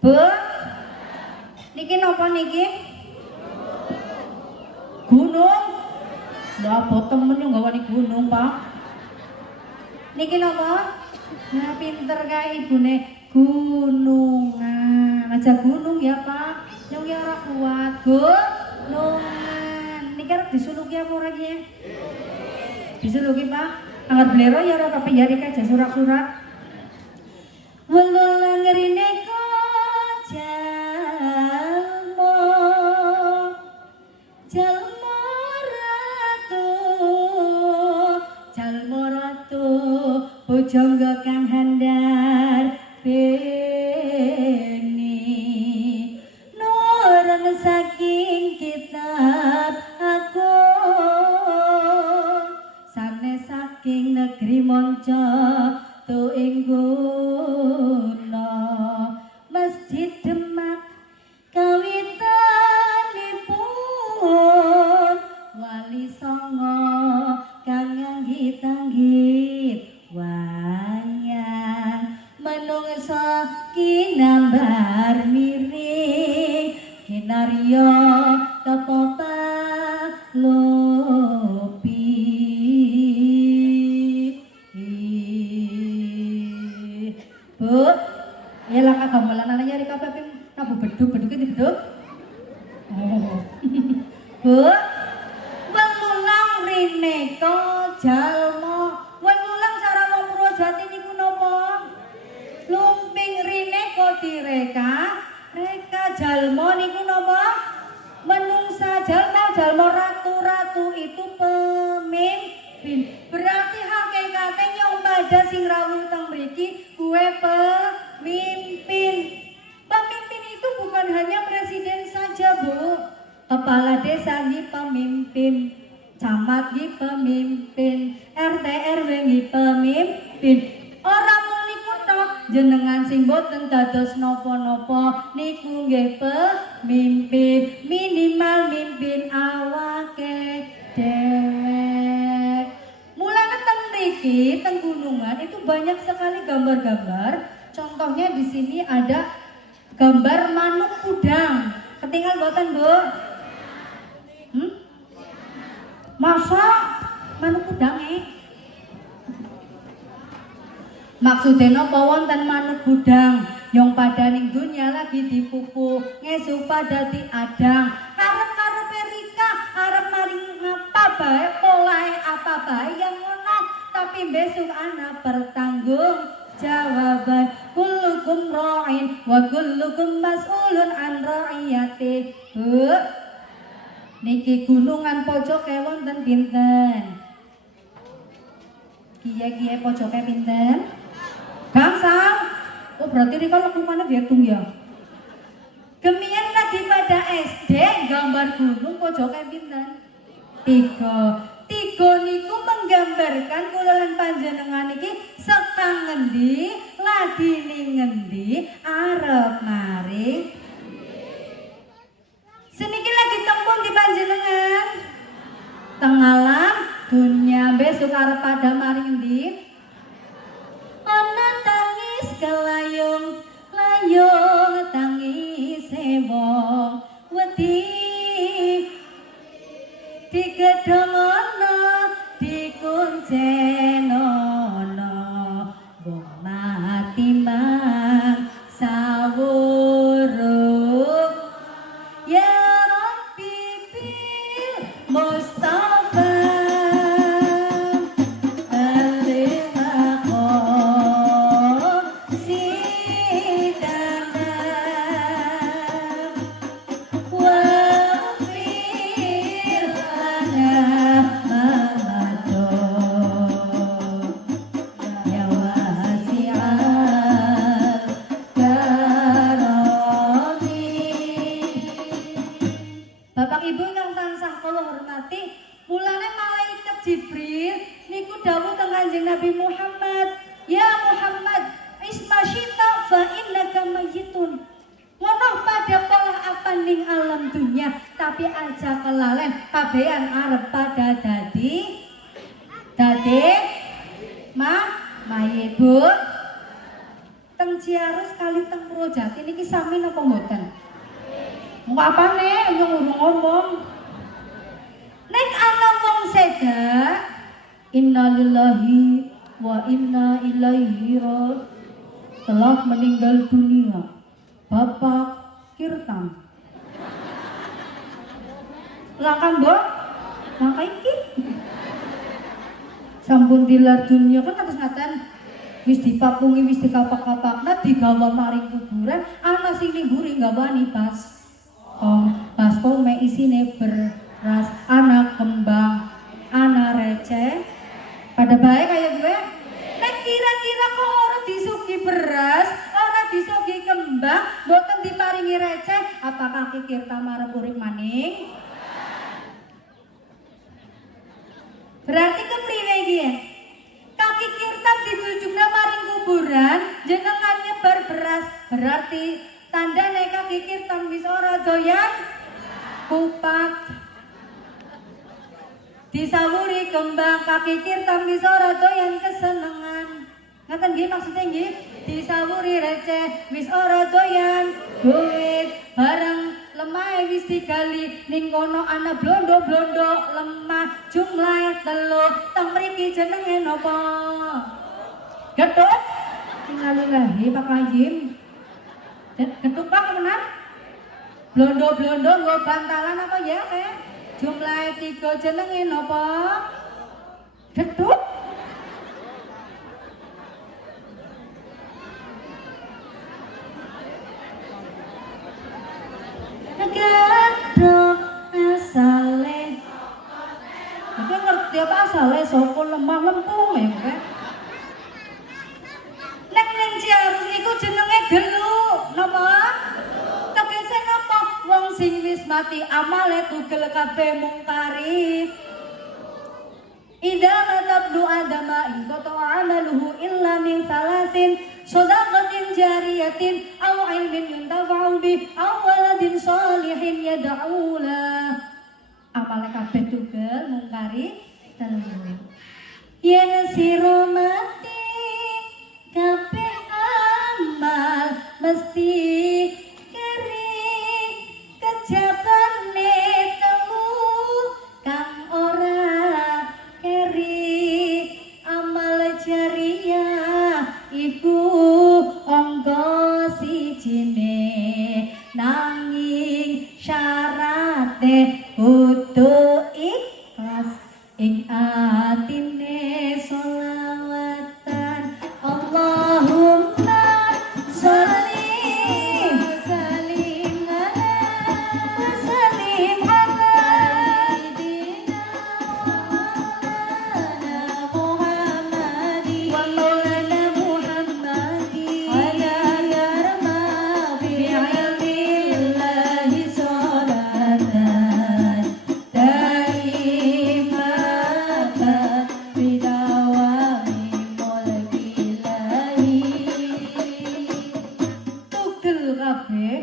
Bu, niki napa niki? Gunung. Lah apa temen yang gawani gunung, Pak? Niki napa? Nah, pinter kae ibune gunungan. Aja gunung ya, Pak. Yang ora kuat. Gunungan. Niki arep disuluki apa ora ki? Disuluki, Pak. Angger blero ya ora apa ya rek aja surak-surak. Welulang rine jalmo jalmo ratu bojonggo kang handar beni nurun saking kitab aku sanes saking negeri monco tu ingguna Masjid Demak kawitanipun Wali Songo kang nganggit-anggit wayang menungso kinambar miring kinarya kepopa lopi Bu, ya lah gamelan anaknya nyari kabeh ping nabu beduk di beduk. Oh. Bu, welulang rineka jalma. Welulang cara wong Purwojati niku napa? Lumping rineka direka, reka jalma niku napa? Menungsa jalma, jalma ratu-ratu itu pemimpin. Berarti hakikate nyong pada sing rawuh teng mriki kuwe pemimpin. Pemimpin itu bukan hanya presiden saja, Bu. Kepala desa nggih pemimpin, camat nggih pemimpin, RT RW nggih pemimpin. Ora mung niku tok, jenengan sing boten dados napa-napa niku nggih pemimpin. Minimal mimpin awake dewek. Mulane teng mriki, teng gunungan itu banyak sekali gambar-gambar. Contohnya di sini ada gambar manuk kudang. Ketinggal boten, Bu? Masa manuk kudang maksudnya napa wonten manuk kudang yang pada ning dunya lagi dipupu ngesu pada diadang arep-arep Erika arep maring apa bae polahe apa bae yang ngono tapi besok ana pertanggung jawaban kullukum ra'in wa kullukum mas'ulun an ra'iyati. Bu, niki gunungan pojoke wonten pinten? Kiye-kiye pojoke pinten? Gangsal. Oh berarti rika lekuane diitung ya. Kemian lagi pada SD gambar gunung pojoke pinten? 3. 3 niku menggambarkan kula lan panjenengan iki sekang ngendi, lagi ning ngendi, arep mari. Seniki lagi tempun di panjenengan. Teng alam dunya besok arep pada mari ngendi? Ana tangis kelayung, layung tangis wong wedi digedhongono dikuncenono wong mati mang sawurung ya Rabbi bil Mustafa al-maqam sidana wafir lana mamado ya wasi'al karami. Bapak Ibu yang tansah kula hormati, mulane malaikat Jibril niku dawuh teng Kanjeng Nabi Muhammad, "Ya Muhammad, ismasyita fa innaka mayyitun." Ngono pada pola apa ning alam dunya, tapi aja kelalen kabehan arep pada dadi mayit, Bu. teng Ciarus kali teng Purwojati niki sami napa mboten? Apane nyung ngomong. Nek ana wong sedak innalillahi wa inna ilaihi raji'un telah meninggal dunia Bapak Kirtan. Langkah mbok, langkah iki. Sampun tilar dunia kan atus ngaten. Wis dipapungi wis dikapak-kapakna digawa maring kuburan, ana sing nimburi gawani pas. Baskom me isine beras, ana kembang, ana receh. Pada baik kayak gue. Nek kira-kira kok ora disugi beras, ora disugi kembang, boten diparingi receh, apakah kikir tamarep urip maning? Berarti kepriwe iki? Kaki kirtan ditujukna maring kuburan, jenengan nyebar beras, berarti tandane kaki kirtan wis ora doyan kupat. Disawuri kembang kaki kirtan wis ora doyan kesenengan. Ngaten nggih maksudnya nggih? Disawuri receh wis ora doyan duit, bareng lemah wis digali ning kono ana blondo-blondo lemah jumlahe 3 teng mriki jenenge napa? Gedhuk. Innalillahi Pak Kayim. Gedhuk Pak menar? Blondo-blondo nggo bantalan apa ya teh? Jumlahe 3 jenenge napa? Gedhuk. Gedhuk asale. Iki ngerti apa asale saka lemah lempung ya. Nek ning Ciarus iku jenenge geluk, napa? Tegese napa? Wong sing wis mati amale tugel kabeh mungkari. Idza matabnu adama in qata amaluhu illa min salasin shadaqatin jariyatin aw ilmin yuntafa'u bi aw waladin shalihin yad'u la. Amale kabeh tugel mungkari telu. Yen sira mati kabeh amal mesti keri kejabane telu kang ora keri amal jariah iku angka sijine nanging syarate kudu ikhlas ing atine sholawatan Allahumma sholli salim ala salim ala sayyidina Muhammadi wa maulana Muhammadi ala yarma bi ilmillahi sholatan daimatan bidawami mulkilahi. Tugel kabeh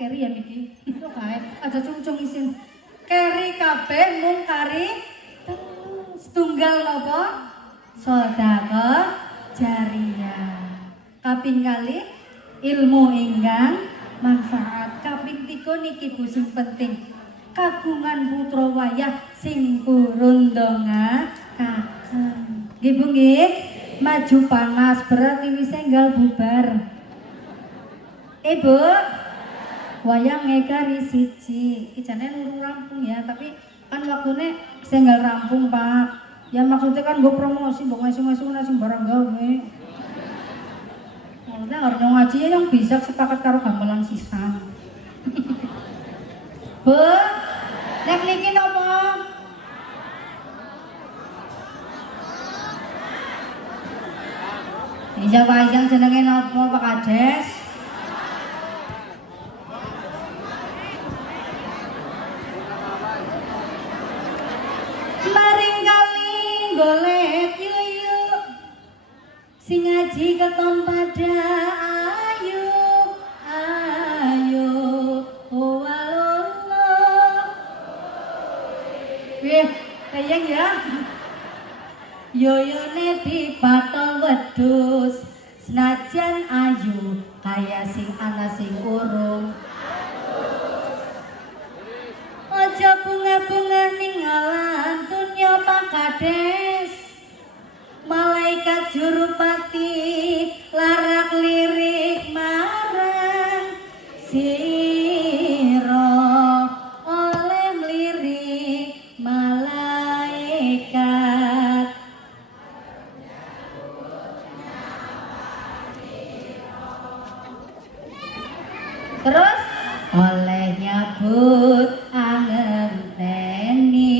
keri ya niki itu kae aja cung-cung isin keri kabeh mung kari setunggal napa sedekah jariyah. Kaping kali ilmu ingkang manfaat. Kaping 3 niki Bu sing penting kagungan putra wayah sing purun ndongakaken. Nggih Bu nggih, maju panas berarti wis enggal bubar. Bu, wayang ngekari siji. Iki jane nurung rampung ya, tapi kan waktune enggal rampung, Pak. Ya maksudnya kan gue promosi, mbok ngesu-ngesu nasi barang gawe. Maksudnya harus ngaji yang bisa sepakat karo gamelan sisan. Bu, nek niki napa? Iya wayang jenenge napa Pak Kades? Maring kali golek yuk sing ngaji keton pada ayo ayo oh Allah. Wih, kayang ya. Yoyone dipatol wedhus Senajan ayu kaya sing ana sing urung. Aja bunga-bunga ninggalan dunya pakades. Malaikat jurupati larak lirik marang sira oleh lirik malaikat. Terus oleh nyabut angenteni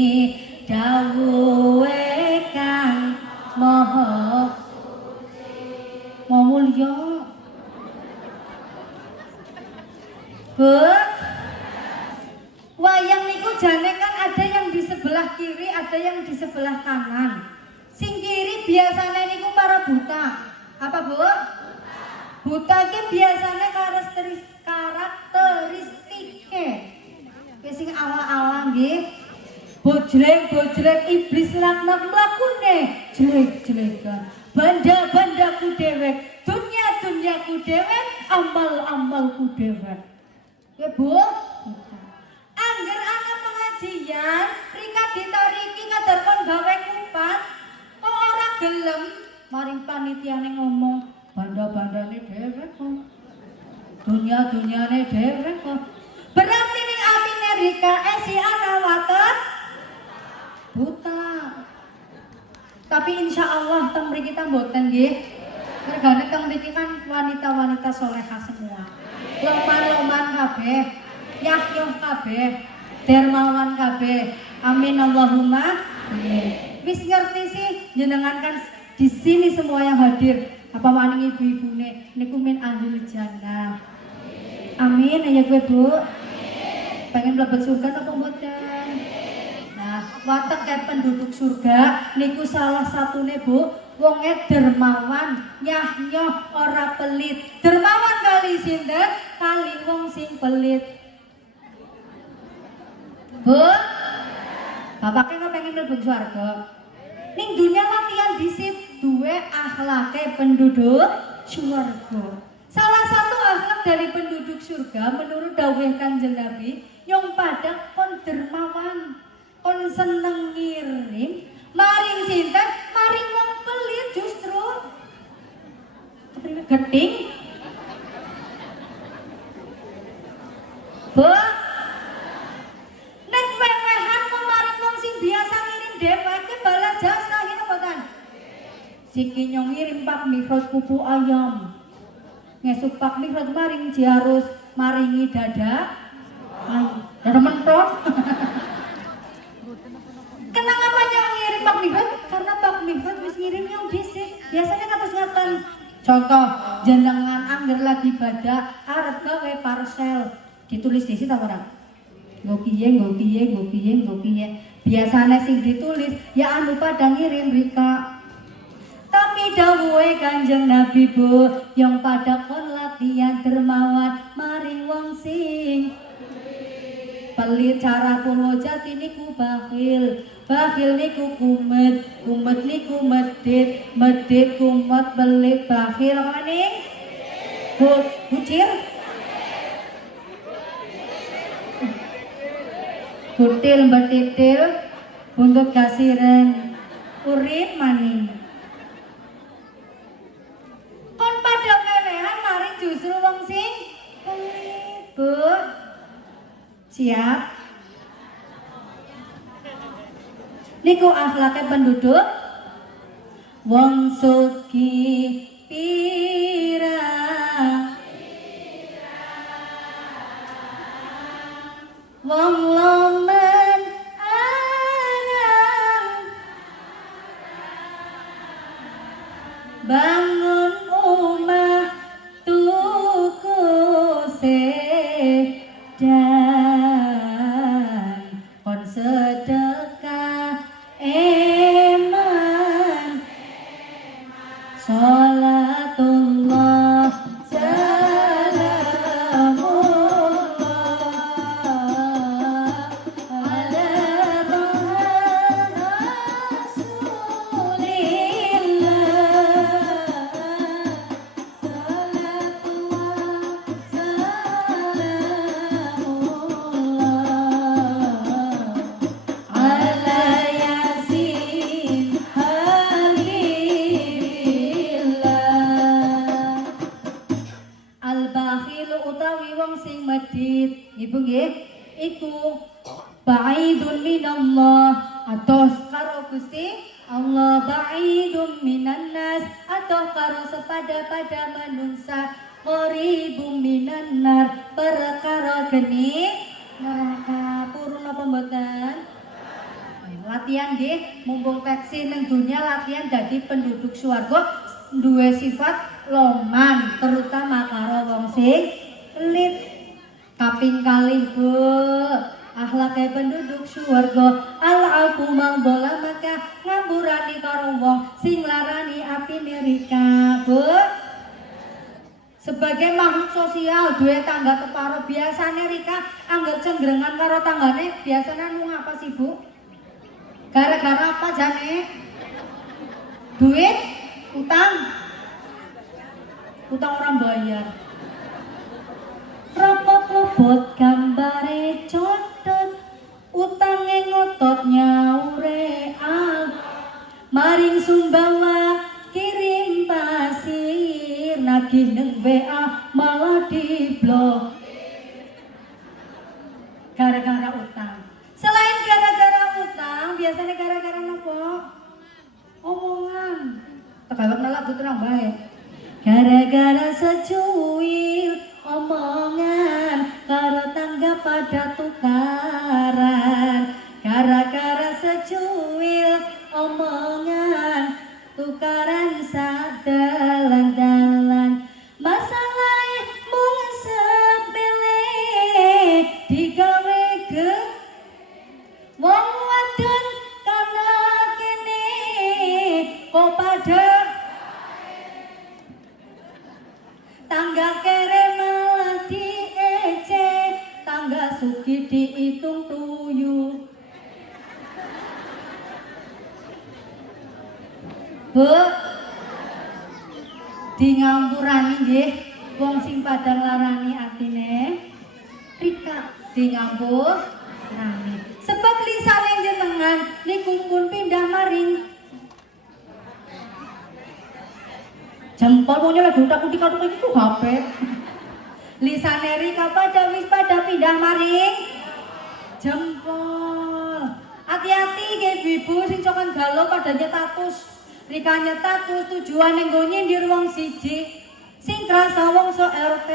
dawuhe kang maha mulya. Bu, wayang niku jane kan ada yang di sebelah kiri, ada yang di sebelah kanan. Sing kiri biasanya niku para buta. Apa Bu? Buta ki biasanya karakteristiknya sing awak-awak nggih bojreng-bojreng iblis laknat mlakune jelek-jelekan banda-bandaku dewek dunya-dunyaku dewek amal-amalku dewek ya Bu. Angger ana pengajian rika ditariki kadar kon gawe kupat kok ora gelem maring panitiane ngomong banda-bandane dewek kok dunya-dunyane dewek kok. Berarti ning atine Rika si ana wates buta. Tapi insya Allah teng mriki kita mboten nggih. Mergane teng mriki kan wanita-wanita solehah semua. Loman-loman kabeh, yah-yoh kabeh, dermawan kabeh. Amin Allahumma amin. Wis ngerti sih jenengan kan di sini semua yang hadir. Apa wani ibu-ibune niku min ahlul jannah. Amin ya gue Bu. Pengen mlebet surga apa mboten? Nah, watak kayak penduduk surga niku salah satune Bu, wonge dermawan, nyah-nyoh ora pelit. Dermawan kali sinten? Kali wong sing pelit. Bu, bapaknya pengen mlebu surga. Ning dunia latihan disip duwe akhlake penduduk surga. Salah satu akhlak dari penduduk surga menurut dawuh Kanjeng Nabi nyong padang kon dermawan, kon seneng ngirim, maring sinten, maring wong pelit justru. Geting. Bu, nek wewehan kok maring wong sing biasa ngirim dewek balas jasa ngene mboten. Siki nyong ngirim Pak Mikrot pupu ayam. Ngesuk Pak Mikrot maring harus maringi dada. Dada mentok. Kenapa nyong ngirim Pak Mikrot? Karena Pak Mikrot wis ngirim yang dhisik. Biasanya kados ngaten. Contoh, jenengan angger lagi ibadah arep gawe parcel. Ditulis di situ ora? Nggo piye. Biasanya sing ditulis ya anu pada ngirim Rika. Tapi dawuhe Kanjeng Nabi Bu, yang pada kon latihan dermawan maring wong sing pelit. Cara kulo jati niku bakhil, bakhil niku kumet, kumet niku medit, medit kumet pelit bakhil apa ning? Bucir. Kutil betitil buntut kasiren urin maning. Kon pada ngelehan maring justru wong sing pelit Bu. Siap? Niku akhlaknya penduduk wong sugih pirang wong lomen arang bangun omah tuku sedan kon sedekah eman salatullah bakhilu utawi wong sing medhit ibu nggih iku ba'idun minallah atos karo Gusti Allah ba'idun minan nas atos karo sepada-pada manungsa qaribum minan nar perkara geni neraka purun apa mboten latihan nggih mumpung teksi ning dunya latihan dadi penduduk swarga duwe sifat loman terutama karo wong sing pelit kaping kalih Bu akhlake penduduk swarga al-afu mangdola maka ngapurani karo wong sing larani api nerika Bu sebagai makhluk sosial duwe tangga keparo biasane Rika anggar cenggerengan karo tanggane biasanya nu apa sih Bu gara-gara apa jane duit utang orang bayar robot gambare codot utange ngotot nyaure maring Sumbawa kirim pasir nagih neng WA malah diblok gara-gara utang. Selain gara-gara utang biasanya gara-gara apa? Omongan tekalak lagu terang baik gara-gara secuil omongan karo tangga pada tukaran gara-gara secuil omongan tukaran sak dalan-dalan masalah mung sepele digawe ke wong wadon kana kene kok pada tangga kere malah diece tangga suki dihitung tuyul Bu di ngampurani nggih wong sing padang larani atine Rika di ngampurani sebab lisane jenengan niku pun pindah maring jempol punya lagi utak-utik itu HP lisane Rika pada pindah maring jempol hati-hati nggih ibu sing cokan galau pada nyetatus Rika nyetatus tujuan yang gue nyindir wong siji sing kerasa wong so RT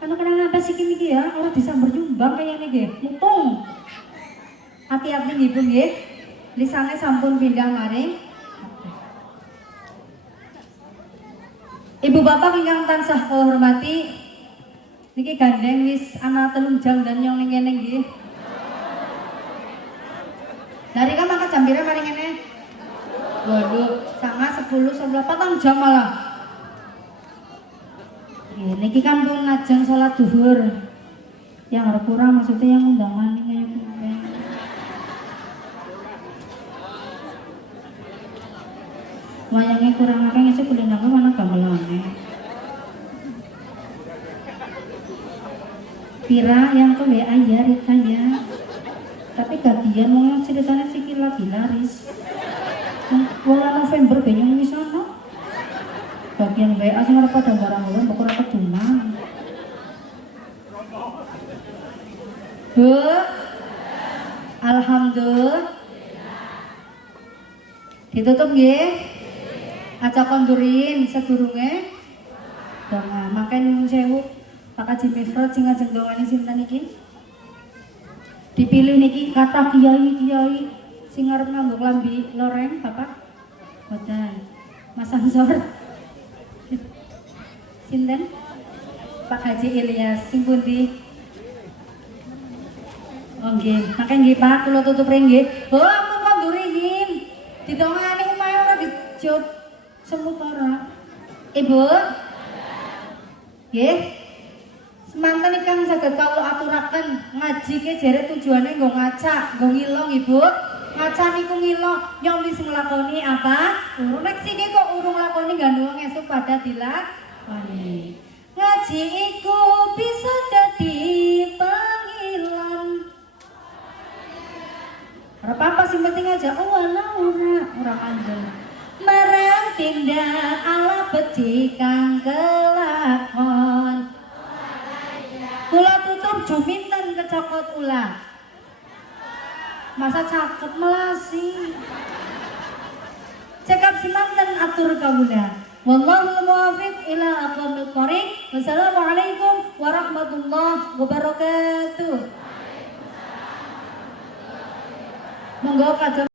kadang-kadang apa sih kini ya orang disamber jumbang kayaknya nggih mutung hati-hati ibu nggih lisane sampun pindah maring Ibu bapak ingkang tansah kula hormati niki gandeng wis ana 3 jam dan nyong ning kene nggih dari kan mangkat jam pira mari ngene waduh sama 10 11 4 jam malah niki kan pun lajeng salat duhur yang harap kurang maksudnya yang undang maning kayak wayangnya kurang akeh ngisi kuliah aku mana gamelane pira yang tuh WA ya Rika ya tapi gagian mau yang ceritanya sikit lagi laris bulan November benyong di sana bagian WA sing arep padha barang-barang kok ora keduman Bu alhamdulillah ditutup nggih aja kondurin sedurunge donga makane nyuwun sewu Pak Haji Mifrad sing ajeng dongane sinten niki dipilih niki kathah kiai-kiai sing arep nganggo klambi loreng Bapak boten Mas Ansor sinten Pak Haji Ilyas sing pundi oh nggih makane nggih Pak kula tutup nggih oh ampun kondurin didongane omahe ora dijut semut ora Ibu nggih semanten ingkang saged kawula aturaken ngaji ke jere tujuane nggo ngaca nggo ngilong Ibu ngaca niku ngilong nyong wis nglakoni apa urung nek siki kok urung lakoni gandung esuk pada dilakoni ngaji iku bisa dadi panggilan ora apa-apa sing penting aja ora kandel marang tindak ala becik kang kelakon rokot ula. Masa cakep melasi. Cekap semanten atur kawula. Wallahul muwaffiq ila aqwamit thoriq. Wassalamualaikum warahmatullahi wabarakatuh. Monggo kadang